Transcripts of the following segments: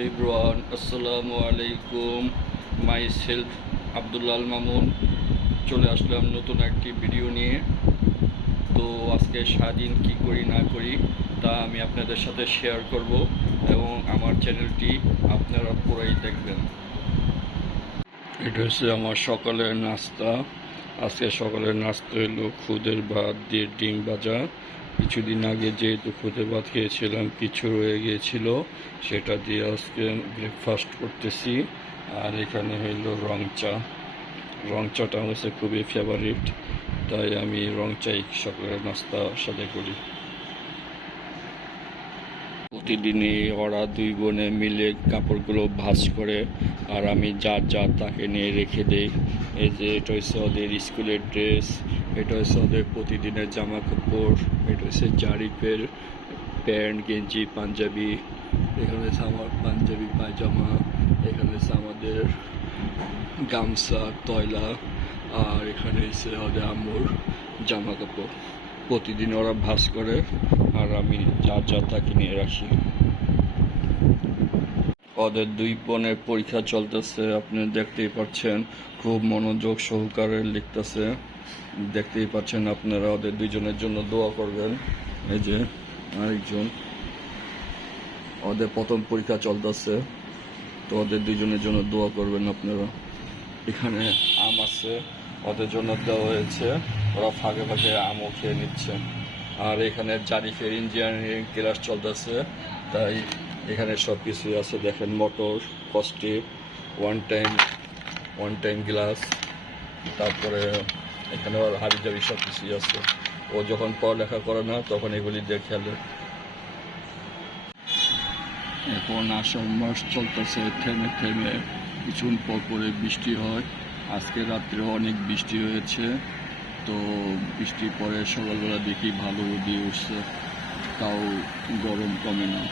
আসসালামু আলাইকুম। Myself Abdullah al Mamun. চলে আসলাম নতুন একটি ভিডিও নিয়ে। তো আজকে সারাদিন কি করি, না করি, তা আমি আপনাদের সাথে শেয়ার করব এবং আমার চ্যানেলটি আপনারা পুরাই দেখবেন। এটা হচ্ছে আমার সকালের নাস্তা। আজকে সকালের নাস্তা হলো খুদের ভাত দিয়ে ডিম ভাজা। কিছুদিন আগে যেহেতু খুদে ভাত খেয়েছিলাম কিছু রয়ে গিয়েছিল, সেটা দিয়ে আজকে ব্রেকফাস্ট করতেছি। আর এখানে হইল রং চা। রং চাটা কাছে খুবই ফেভারিট তাই আমি রং চাই সকালের নাস্তা সাথে করি। প্রতিদিনই ওরা দুই বোনে মিলে কাপড়গুলো ভাজ করে, আর আমি যার যার তাকে নিয়ে রেখে দেই। এই যে এটা হচ্ছে ওদের স্কুলের ড্রেস এটা হচ্ছে ওদের প্রতিদিনের জামা কাপড় এটা হচ্ছে জারিফের প্যান্ট, গেঞ্জি, পাঞ্জাবি, এখানে হচ্ছে আমার পাঞ্জাবি পায়জামা, এখানে হচ্ছে আমাদের গামছা, তয়লা, আর এখানে হচ্ছে ওদের আম্মুর জামা কাপড় প্রতিদিন ওরা ভাস করে, আর আমি যার যা তাকে নিয়ে রাখি। ওদের দুই বোনের পরীক্ষা চলতেছে, আপনি দেখতেই পাচ্ছেন, খুব মনোযোগ সহকারে লিখতেছে। দেখতেই পাচ্ছেন আপনারা ওদের দুইজনের জন্য দোয়া করবেন। এই যে আরেকজন, ওদের প্রথম পরীক্ষা চলতেছে, তো ওদের দুইজনের জন্য দোয়া করবেন আপনারা। এখানে আম আছে, ওদের জন্য দেওয়া হয়েছে। ওরা ফাঁকে ফাঁকে আমও খেয়ে নিচ্ছে। আর এখানে জারিফের ইঞ্জিনিয়ারিং ক্লাস চলতেছে, তাই এখানে সব কিছুই আছে, দেখেন motor কস্টিপ one time one time glass তারপরে এখানে হাবি জাবি সব কিছুই আছে। ও যখন পড়ালেখা করে না, তখন এগুলি দিয়ে খেলে এখন আষাঢ় মাস চলতেছে, থেমে থেমে কিছুক্ষণ পর পরে বৃষ্টি হয়। আজকে রাত্রে অনেক বৃষ্টি হয়েছে, তো বৃষ্টির পরে সকালবেলা দেখি ভালো রোদি উঠছে, তাও গরম কমে না।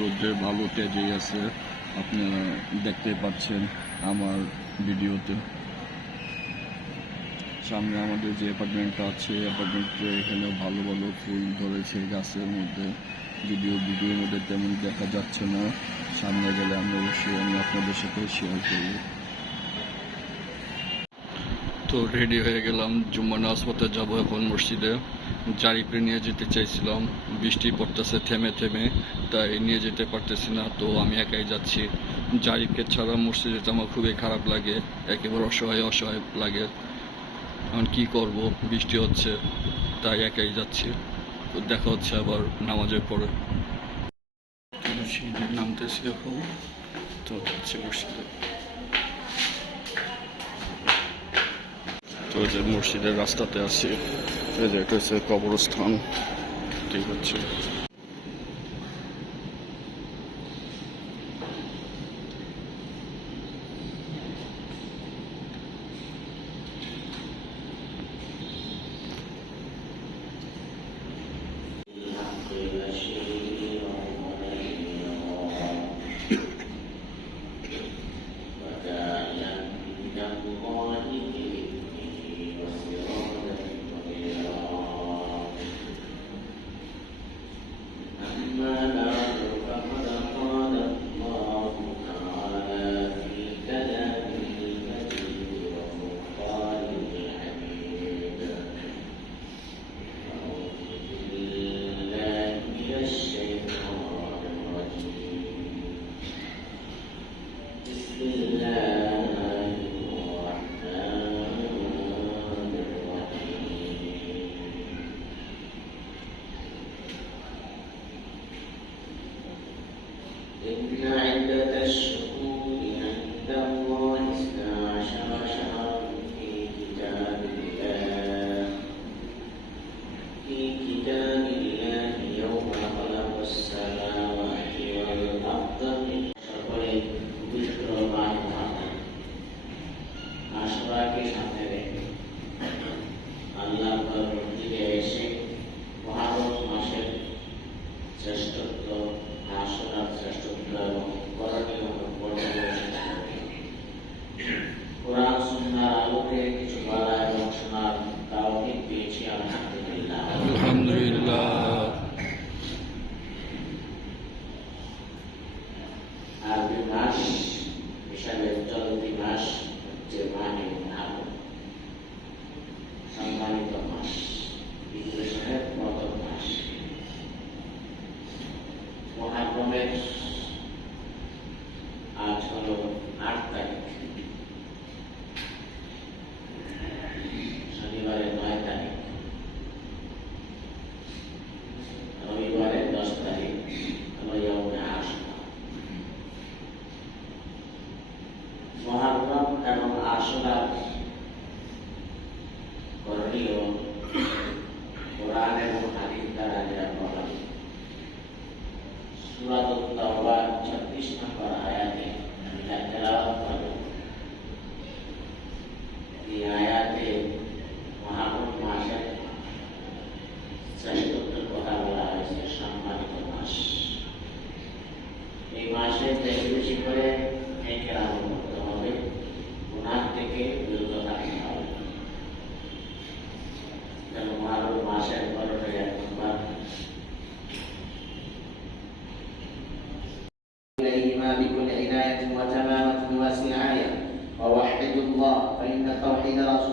রোদ্রের ভালো তেজেই আছে। আপনারা দেখতে পাচ্ছেন আমার ভিডিওতে। সামনে আমাদের যে অ্যাপার্টমেন্টটা আছে অ্যাপার্টমেন্টে এখানে ভালো ভালো ফুল ধরেছে গাছের মধ্যে। যদিও ভিডিওর মধ্যে তেমন দেখা যাচ্ছে না। সামনে গেলে আমি অবশ্যই আমি আপনাদের সাথে শেয়ার করব। তো রেডি হয়ে গেলাম। জুম্মা নামাজ পড়তে যাব এখন মসজিদে। জারিপে নিয়ে যেতে চাইছিলাম। বৃষ্টি পড়তেছে, থেমে থেমে, তাই নিয়ে যেতে পারতেছি না, তো আমি একাই যাচ্ছি। জারিফকে ছাড়া মসজিদে আমার খুবই খারাপ লাগে, একেবারে অসহায় অসহায় লাগে। এখন কি করব? বৃষ্টি হচ্ছে, তাই একাই যাচ্ছি। তো দেখা হচ্ছে আবার নামাজের পরে। নামতেছি এখন, তো হচ্ছে মসজিদে। তো যে মসজিদের রাস্তাতে আছি। এই যে এটা হচ্ছে কবরস্থান ঠিক আছে মাস হিসাবে চলতি মাস।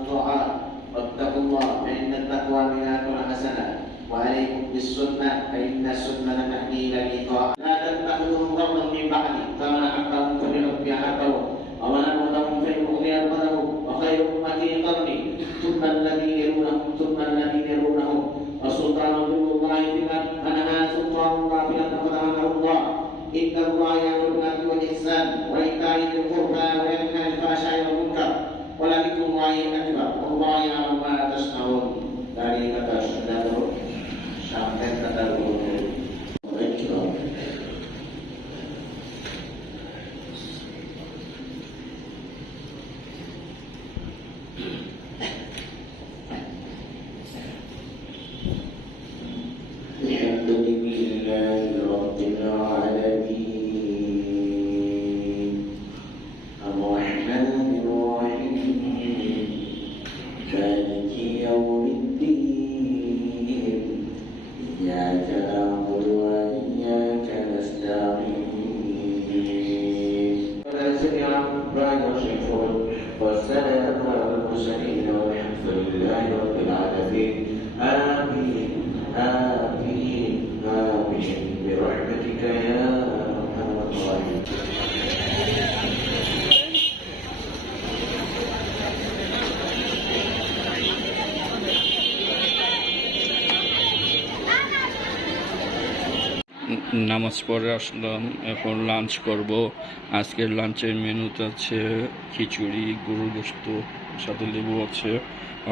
الطاعات واتقوا الله فإن التقوى ميلاد حسنة. وعليكم بالسنة فإن السنة تهدي إلى لا تتخذوا قوما من بعدي. فما أحبهم ಕೆಲವು নামাজ পড়ে আসলাম, এখন লাঞ্চ করব। আজকের লাঞ্চের মেনুতে আছে খিচুড়ি, গরুর গোস্ত, সাথে লেবু আছে।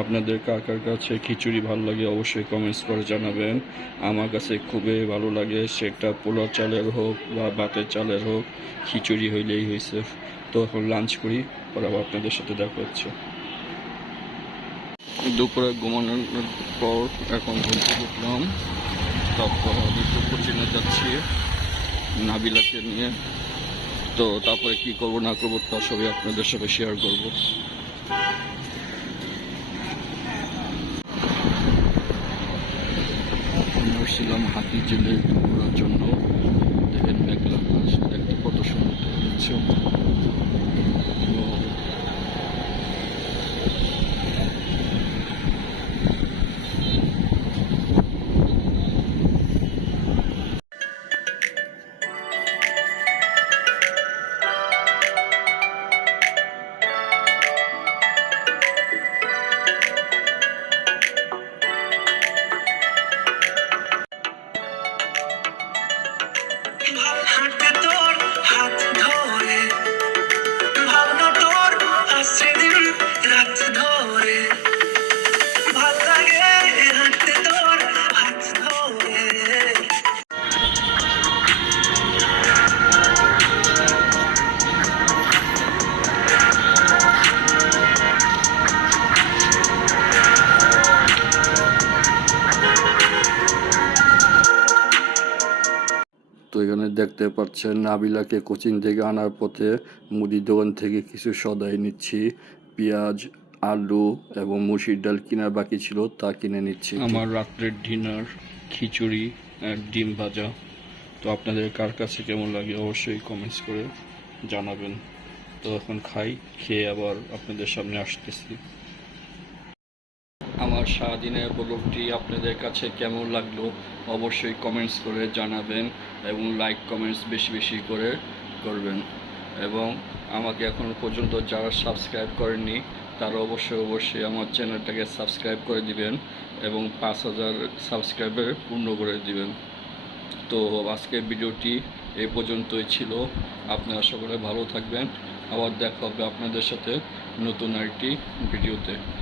আপনাদের কাকার কাছে খিচুড়ি ভালো লাগে অবশ্যই কমেন্টস করে জানাবেন। আমার কাছে খুবই ভালো লাগে, সেটা পোলাও চালের হোক বা ভাতের চালের হোক, খিচুড়ি হইলেই হয়েছে তো এখন লাঞ্চ করি, পরে আবার আপনাদের সাথে দেখা হচ্ছে। দুপুরে ঘুমানোর পর এখন ঘুম থেকে উঠলাম। তারপর আমি একটু যাচ্ছি, নাবিলাকে নিয়ে। তো তারপরে কি করব, না করব, তা সবই আপনাদের সাথে শেয়ার করব। ছিলাম হাতি জেলে ঘোরার জন্য। দেখেন, মেঘলা দেখতে কত সুন্দর দেখা এখানে দেখতে পাচ্ছেন নাবিলাকে কোচিং থেকে আনার পথে মুদি দোকান থেকে কিছু সদাই নিচ্ছি। পেঁয়াজ, আলু এবং মুসির ডাল কেনার বাকি ছিল তা কিনে নিচ্ছি। আমার রাত্রের ডিনার, খিচুড়ি ডিম ভাজা। তো আপনাদের কার কাছে কেমন লাগে অবশ্যই কমেন্টস করে জানাবেন। তো এখন খাই, খেয়ে আবার আপনাদের সামনে আসতেছি। আমার সারাদিনের ব্লগটি আপনাদের কাছে কেমন লাগল অবশ্যই কমেন্টস করে জানাবেন এবং লাইক কমেন্টস বেশি বেশি করে করবেন। এবং আমাকে এখনও পর্যন্ত যারা সাবস্ক্রাইব করেননি, তারা অবশ্যই অবশ্যই আমার চ্যানেলটাকে সাবস্ক্রাইব করে দিবেন এবং পাঁচ হাজার সাবস্ক্রাইবার পূর্ণ করে দিবেন। তো আজকের ভিডিওটি এ পর্যন্তই ছিল। আপনারা সকলে ভালো থাকবেন। আবার দেখা হবে আপনাদের সাথে নতুন আরেকটি ভিডিওতে।